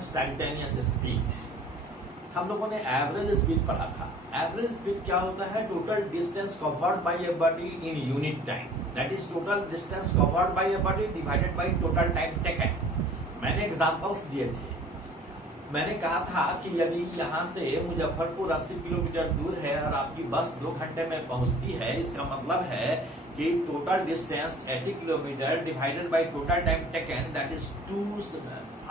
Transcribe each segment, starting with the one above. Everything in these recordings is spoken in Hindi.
Instantaneous speed. हम लोगों ने एवरेज स्पीड पढ़ा था। एवरेज स्पीड क्या होता है? Total distance covered by a body in unit time, that is total distance covered by a body divided by total time taken. मैंने एग्जांपल्स दिए थे। मैंने कहा था कि यदि यहाँ से मुजफ्फरपुर 80 किलोमीटर दूर है और आपकी बस 2 घंटे में पहुंचती है, इसका मतलब है कि total distance 80 kilometre divided by total time taken, that is 2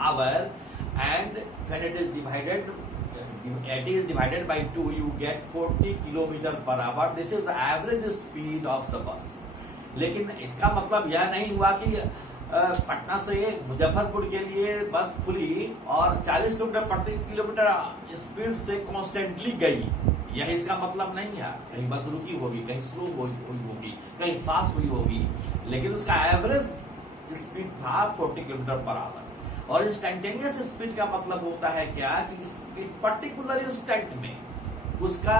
hour, and when it is divided 80 is divided by 2, you get 40 kilometre per hour. This is the average speed of the bus. लेकिन इसका मतलब यह नहीं हुआ कि पटना से मुजफ्फरपुर के लिए बस खुली और 40 किलोमीटर प्रति किलोमीटर स्पीड से कॉन्स्टेंटली गई, यह इसका मतलब नहीं है। कहीं बस रुकी होगी, कहीं स्लो हुई होगी, कहीं फास्ट हुई होगी, लेकिन उसका एवरेज स्पीड था 40 किलोमीटर पर आवर। और इंस्टैंटेनियस स्पीड का मतलब होता है क्या कि पर्टिकुलर इंस्टेंट में उसका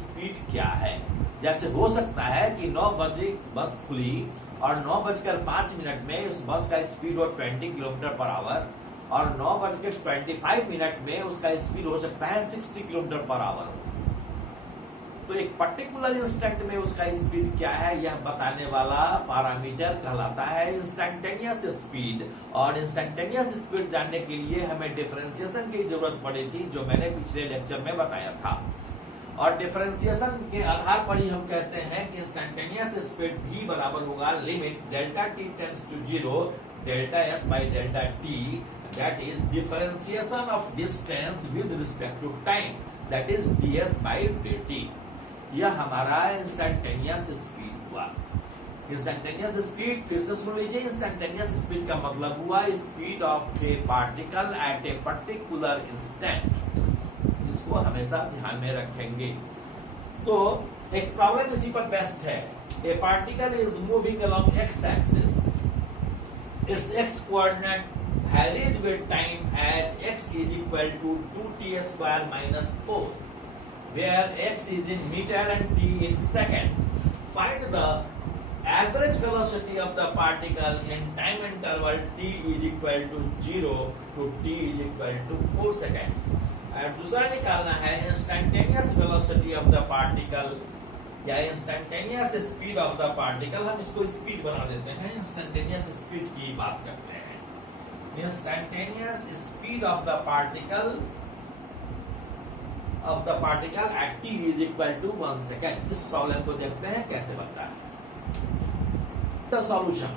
स्पीड क्या है। जैसे हो सकता है कि 9 बजे बस खुली और 9:05 में उस बस का स्पीड हो 20 किलोमीटर पर आवर, और 9:25 में उसका स्पीड हो सकता है 60 किलोमीटर पर आवर। तो एक पर्टिकुलर इंस्टेंट में उसका स्पीड क्या है, यह बताने वाला पैरामीटर कहलाता है इंस्टैंटेनियस स्पीड। और इंस्टैंटेनियस स्पीड जानने के लिए हमें डिफरेंशिएशन की जरूरत पड़ी थी, जो मैंने पिछले लेक्चर में बताया था। और डिफरेंशिएशन के आधार पर ही हम कहते हैं कि इंस्टैंटेनियस स्पीड v बराबर होगा limit delta t tends to 0 delta s by delta t, that is differentiation of distance with respect to time, that is ds by dt। यह हमारा इंस्टैंटेनियस स्पीड हुआ। इंस्टैंटेनियस स्पीड फिर से सुन लीजिए। इंस्टैंटेनियस स्पीड का मतलब हुआ speed of a particle at a particular instant. इसको हमेशा ध्यान में रखेंगे। तो एक प्रॉब्लम इसी पर बेस्ड है। ए particle is moving along x axis, it's x coordinate varies with time as x is equal to 2t square minus 4, where x is in meter and t in second. Find the average velocity of the particle in time interval t is equal to 0 to t is equal to 4 second. और दूसरा निकालना है instantaneous velocity of the particle या instantaneous speed of the particle. हम इसको स्पीड बना देते हैं, इंस्टैंटेनियस स्पीड की बात करते हैं। Instantaneous speed of the particle at t is equal to 1 second। इस प्रॉब्लम को देखते हैं कैसे बनता है। The solution,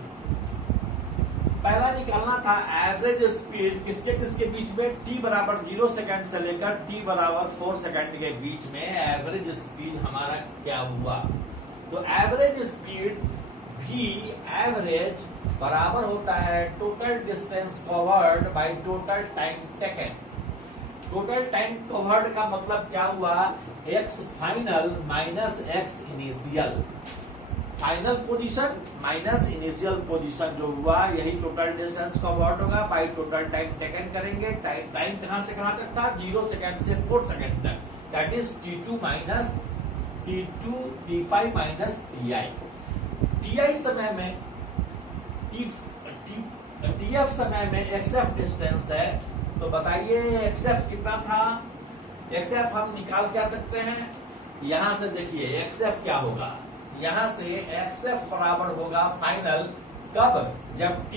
पहला निकालना था एवरेज स्पीड किसके किसके बीच में, t बराबर 0 सेकंड से लेकर t बराबर 4 सेकंड के बीच में एवरेज स्पीड हमारा क्या हुआ। तो एवरेज स्पीड v एवरेज बराबर होता है total distance covered by total time taken. Total time covered का मतलब क्या हुआ, x final minus x initial. Final position minus initial position जो हुआ, यही टोटल डिस्टेंस कवर्ड होगा बाय टोटल टाइम टेकन करेंगे। टाइम कहां से कहां तक था, 0 सेकंड से 4 सेकंड तक, that is t2 minus t2 t5 minus ti। ti समय में tf समय में xf डिस्टेंस है, तो बताइए xf कितना था। xf हम निकाल क्या सकते हैं, यहां से देखिए xf क्या होगा, यहां से xf बराबर होगा फाइनल कब, जब t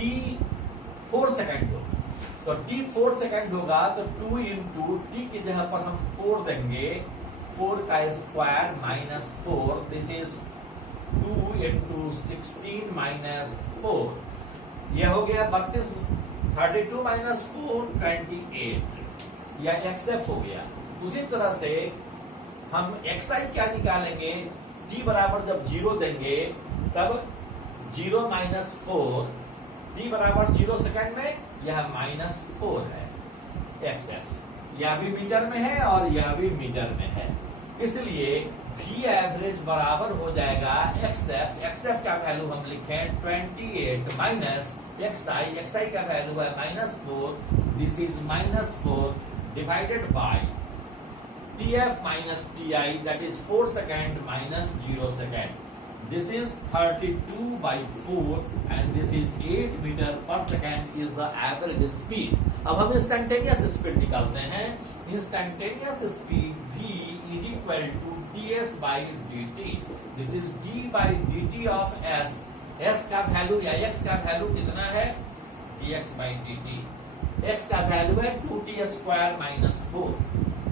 4 सेकंड हो। तो t 4 सेकंड होगा तो 2 इंटू t की जगह पर हम 4 देंगे, 4 का square minus 4, this is 2 into 16 minus 4, यह हो गया 32, 32 माइनस 4 28, यह xf हो गया। उसी तरह से हम xi क्या निकालेंगे, t बराबर जब 0 देंगे तब 0 माइनस 4, t बराबर 0 सेकंड में यह माइनस 4 है xf। यह भी मीटर में है और यह भी मीटर में है, इसलिए v एवरेज बराबर हो जाएगा xf। xf का वैल्यू हम लिखें 28 माइनस xi का वैल्यू है minus 4, this is minus 4 divided by tf minus ti, that is 4 second minus 0 second. This is 32 by 4 and this is 8 meter per second is the average speed. अब हम इंस्टेंटेनियस स्पीड निकालते हैं. Instantaneous speed v is equal to ds by dt. This is d by dt of s. s का वैल्यू या x का वैल्यू कितना है? dx by dt. x का वैल्यू है 2t स्क्वायर माइनस 4.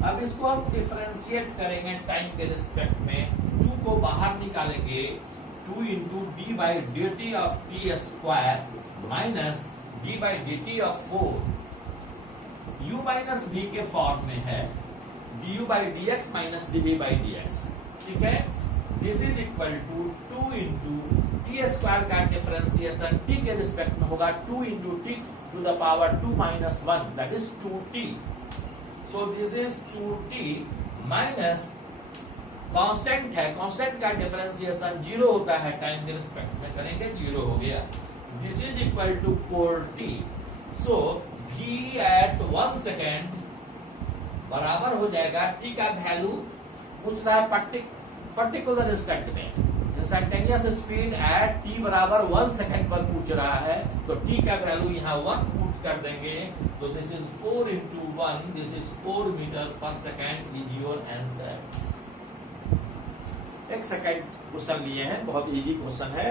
अब इसको हम डिफरेंशिएट करेंगे टाइम के रिस्पेक्ट में. 2 को बाहर निकालेंगे. 2 into d by dt of t square minus d by dt of 4 u minus v के फॉर्म में है. du by dx minus dv by dx. ठीक है. This is equal to 2 into t square का डिफरेंशिएशन t के रिस्पेक्ट में होगा 2 into t to the power 2 minus 1 that is 2t. So this is 2t minus constant है. कांस्टेंट का डिफरेंशिएशन 0 होता है. टाइम के रिस्पेक्ट में करेंगे 0 हो गया. This is equal to 4t. So v at 1 second बराबर हो जाएगा t का वैल्यू पूछ रहा है पर्टिकुलर रिस्पेक्ट में. इंस्टेंटेनियस स्पीड एट t बराबर 1 सेकेंड पर पूछ रहा है. तो t का वैल्यू यहाँ 1 पुट कर देंगे. तो this is 4 into 1. This is 4 metre per second is your answer. एक सेकेंड क्वेश्चन लिए हैं. बहुत इजी क्वेश्चन है.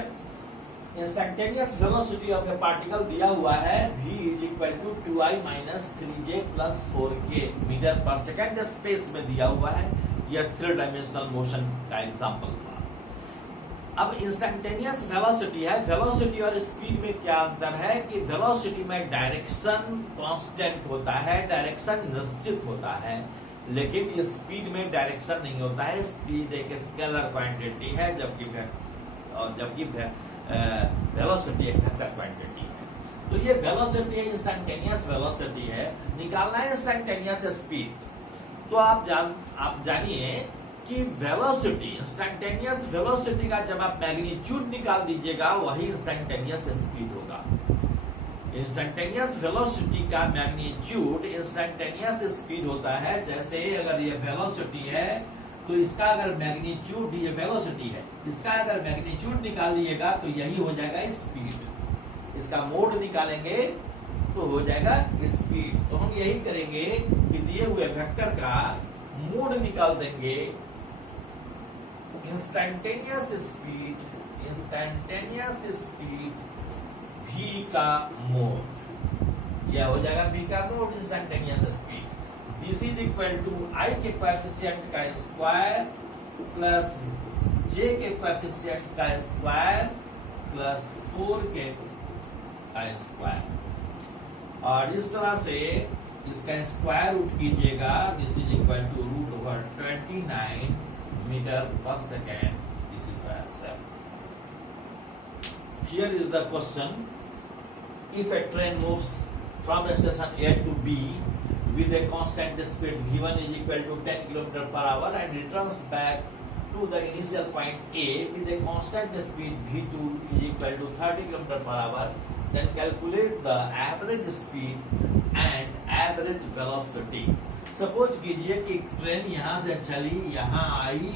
Instantaneous velocity of a particle दिया हुआ है v is equal to 2i minus 3j plus 4k metre per second space में दिया हुआ है. यह 3 डायमेंशनल मोशन का एग्जांपल हुआ. अब इंस्टेंटेनियस वेलोसिटी है. वेलोसिटी और स्पीड में क्या अंतर है कि वेलोसिटी में डायरेक्शन कांस्टेंट होता है, डायरेक्शन निश्चित होता है. लेकिन स्पीड में डायरेक्शन नहीं होता है. स्पीड एक स्केलर क्वांटिटी है जबकि वेलोसिटी एक वेक्टर क्वांटिटी है. तो ये वेलोसिटी इंस्टेंटेनियस वेलोसिटी है. निकालना है इंस्टेंटेनियस स्पीड. तो आप जानिए कि वेलोसिटी इंस्टेंटेनियस वेलोसिटी का जब आप मैग्नीट्यूड निकाल दीजिएगा वही इंस्टेंटेनियस स्पीड होगा. इंस्टेंटेनियस वेलोसिटी का मैग्नीट्यूड इंस्टेंटेनियस स्पीड होता है. जैसे अगर ये वेलोसिटी है तो इसका अगर मैग्नीट्यूड, ये वेलोसिटी है, इसका अगर मैग्नीट्यूड निकाल दिएगा तो यही हो जाएगा स्पीड. इसका मोड निकालेंगे तो हो जाएगा स्पीड. तो हम यही करेंगे कि दिए हुए वेक्टर का मोड निकाल देंगे. इंस्टेंटेनियस स्पीड v का मोड, यह हो जाएगा v का mod instantaneous speed. This is equal to i के कोएफिशिएंट का स्क्वायर प्लस j के कोएफिशिएंट का स्क्वायर प्लस 4 के स्क्वायर. और इस तरह से इसका स्क्वायर रूट कीजिएगा. This is equal to root over 29 metre per second. This is the answer. Here is the question. If a train moves from station A to B with a constant speed v1 is equal to 10 km per hour and returns back to the initial point A with a constant speed v2 is equal to 30 km per hour, then calculate the average speed and average velocity. Suppose कीजिए कि ट्रेन यहाँ से चली, यहाँ आई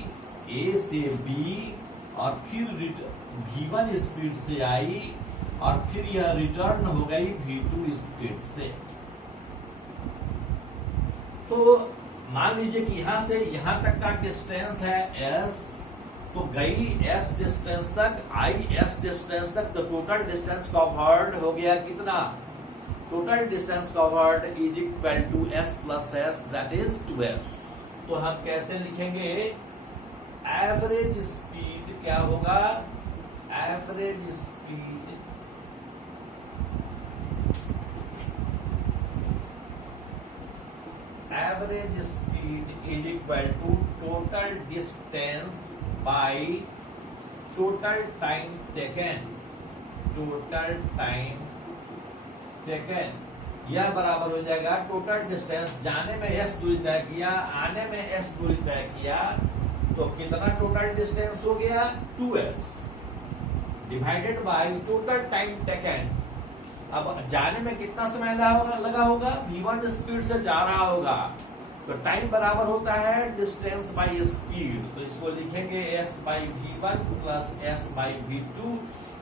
A से B और फिर v1 स्पीड से आई और फिर यह रिटर्न हो गई v2 स्पीड से. तो मान लीजिए कि यहां से यहां तक का डिस्टेंस है s. तो गई s डिस्टेंस तक, आई s डिस्टेंस तक. तो टोटल डिस्टेंस कवर्ड हो गया कितना? Total distance covered is equal to s plus s that is 2s. तो हम कैसे लिखेंगे? एवरेज स्पीड क्या होगा? Average speed is equal to total distance by total time taken. Total time taken यह बराबर हो जाएगा टोटल डिस्टेंस. जाने में s दूरी तय किया, आने में s दूरी तय किया, तो कितना टोटल डिस्टेंस हो गया? 2s divided by total time taken. अब जाने में कितना समय लगा होगा? v1 स्पीड से जा रहा होगा तो टाइम बराबर होता है डिस्टेंस बाय स्पीड, तो इसको लिखेंगे s by v1 plus s by v2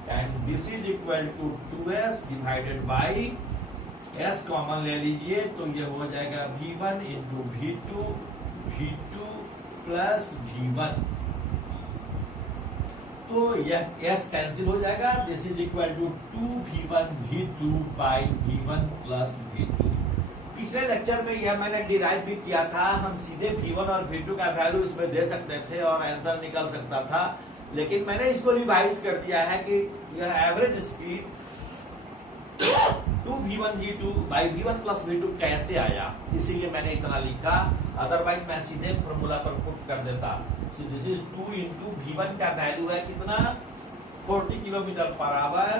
and this is equal to 2s divided by s common ले लीजिए, तो ये हो जाएगा v1 into v2 plus v1, तो यह s कैंसिल हो जाएगा, this is equal to 2v1 v2 by v1 plus v2। पिछले लेक्चर में यह मैंने डिराइव भी किया था, हम सीधे v1 और v2 का वैल्यू इसमें दे सकते थे और आंसर निकल सकता था, लेकिन मैंने इसको रिवाइज कर दिया है कि यह average speed 2v1 v2 by v1 plus v2 कैसे आया, इसीलिए मैंने इतना लिखा, अदरवाइज मैं सीधे फॉर्मूला पर पुट कर देता। दिस इज 2 इंटू v1 का वैल्यू है कितना 40 किलोमीटर पर आवर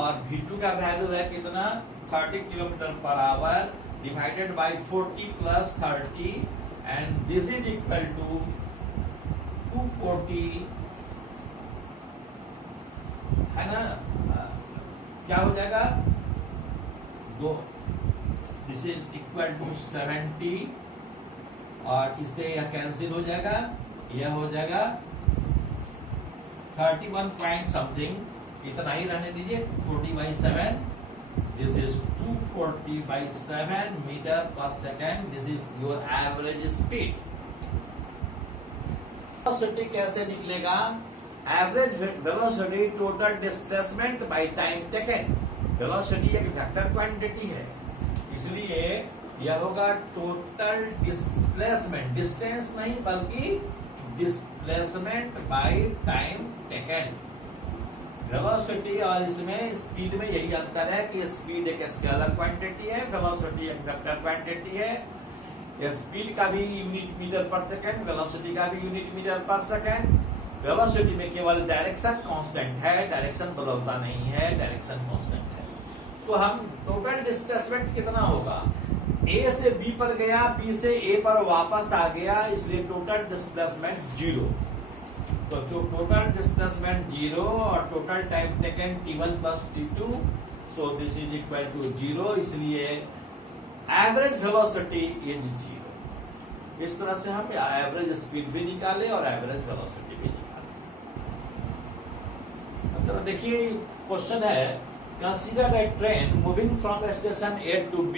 और v2 का वैल्यू है कितना 30 kilometre per hour divided by 40 plus 30 and this is equal to 240, है ना, क्या हो जाएगा दो, दिस इज इक्वल टू 70 और इससे यह कैंसिल हो जाएगा, यह हो जाएगा 31 पॉइंट समथिंग, इतना ही रहने दीजिए, 40/7, this is 240/7 metre per second, this is your average speed. Velocity कैसे निकलेगा, average velocity total displacement by time taken, velocity एक वेक्टर क्वांटिटी है, इसलिए यह होगा टोटल डिस्प्लेसमेंट, डिस्टेंस नहीं बल्कि displacement by time taken. Velocity और इसमें स्पीड में यही अंतर है कि स्पीड एक स्केलर क्वांटिटी है, वेलोसिटी एक वेक्टर क्वांटिटी है। स्पीड का भी यूनिट मीटर पर सेकंड, वेलोसिटी का भी यूनिट मीटर पर सेकंड। वेलोसिटी में केवल डायरेक्शन कांस्टेंट है, डायरेक्शन बदलता नहीं है, डायरेक्शन कांस्टेंट है। तो हम टोटल डिस्प्लेसमेंट कितना होगा, ए से बी पर गया, बी से ए पर वापस आ गया, इसलिए टोटल डिस्प्लेसमेंट 0। तो जो टोटल डिस्प्लेसमेंट 0 और total time taken t1 plus t2, so this is equal to 0, इसलिए एवरेज वेलोसिटी इज 0। इस तरह से हम एवरेज स्पीड भी निकाले और एवरेज वेलोसिटी भी निकाले। तो देखिए क्वेश्चन है, consider a train moving from station A to B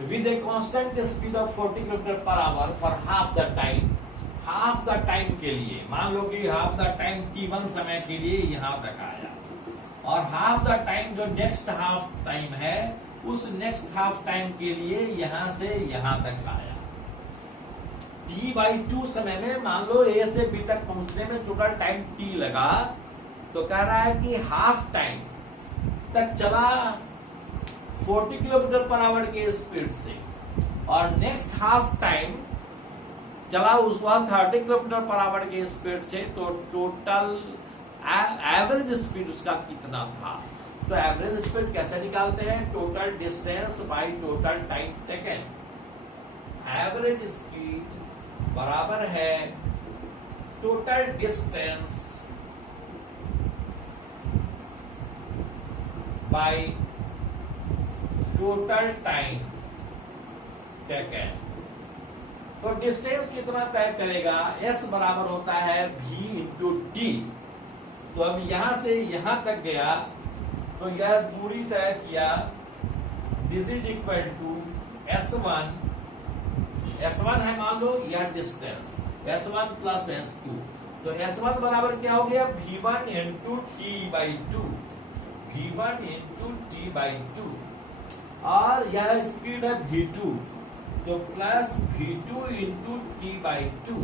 with a constant speed of 40 km per hour for half the time। Half the time के लिए, मान लो कि हाफ द टाइम t1 समय के लिए यहाँ तक आया, और हाफ द टाइम जो नेक्स्ट हाफ टाइम है उस नेक्स्ट हाफ टाइम के लिए यहाँ से यहाँ तक आया। t/2 समय में मान लो A से B तक पहुंचने में टोटल टाइम t लगा, तो कह रहा है कि हाफ टाइम तक चला 40 किलोमीटर पर आवर के स्पीड से, और नेक्स्ट हाफ टाइम चला उसके बाद 30 किलोमीटर पर आवर के स्पीड से, तो टोटल एवरेज स्पीड उसका कितना था। तो एवरेज स्पीड कैसे निकालते हैं, total distance by total time taken. Average speed बराबर है total distance by total time taken. तो डिस्टेंस कितना तय करेगा, s बराबर होता है v इंटू टी। तो अब यहां से यहां तक गया, तो यह दूरी तय किया, this is equal to s1, s1 है मान लो यह डिस्टेंस, s1 प्लस s2, तो s1 बराबर क्या हो गया v1 into t/2, v1 into t/2, और यह स्पीड है v2, तो प्लस v2 इंटू t/2।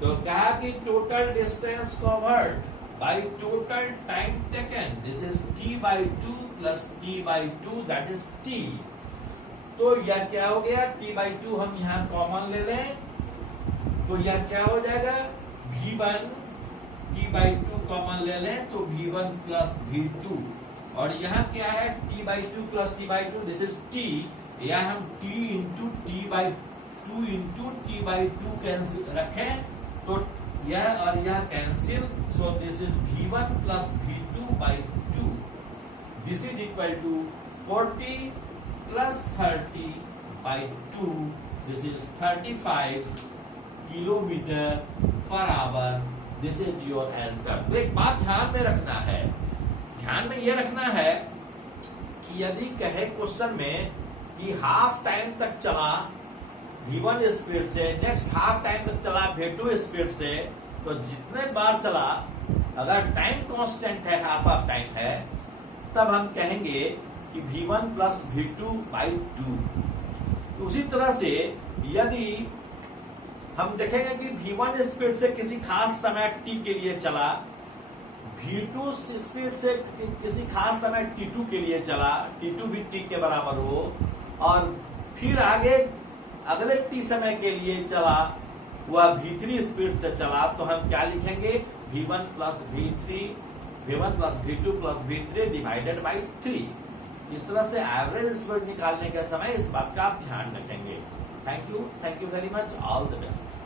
तो कहा कि total distance covered by total time taken, this is t/2 plus t/2, that is t। तो यह क्या हो गया, t/2 हम यहाँ कॉमन ले लें, तो यह क्या हो जाएगा v1, t/2 कॉमन ले लें तो v1 प्लस v2, और यहाँ क्या है t/2 plus t/2, this is t, या हम t into t/2 into t/2 cancel रखें, तो यह और यह cancel, so this is v1 plus v2/2, this is equal to 40 plus 30 by 2, this is 35 kilometre per hour, this is your answer. तो एक बात ध्यान में रखना है, ध्यान में यह रखना है कि यदि कहे क्वेश्चन में कि हाफ टाइम तक चला v1 स्पीड से, नेक्स्ट हाफ टाइम तक चला v2 स्पीड से, तो जितने बार चला अगर टाइम कांस्टेंट है, हाफ ऑफ टाइम है, तब हम कहेंगे कि v1 प्लस v2 बाई 2। उसी तरह से यदि हम देखेंगे कि v1 स्पीड से किसी खास समय t के लिए चला, v2 स्पीड से किसी खास समय t2 के लिए चला, t2 भी t के बराबर हो, और फिर आगे अगले t समय के लिए चला, वह v3 स्पीड से चला, तो हम क्या लिखेंगे, v1 plus v3, v1 plus v2 plus v3 divided by 3। इस तरह से एवरेज स्पीड निकालने के समय इस बात का आप ध्यान रखेंगे। Thank you very much, all the best.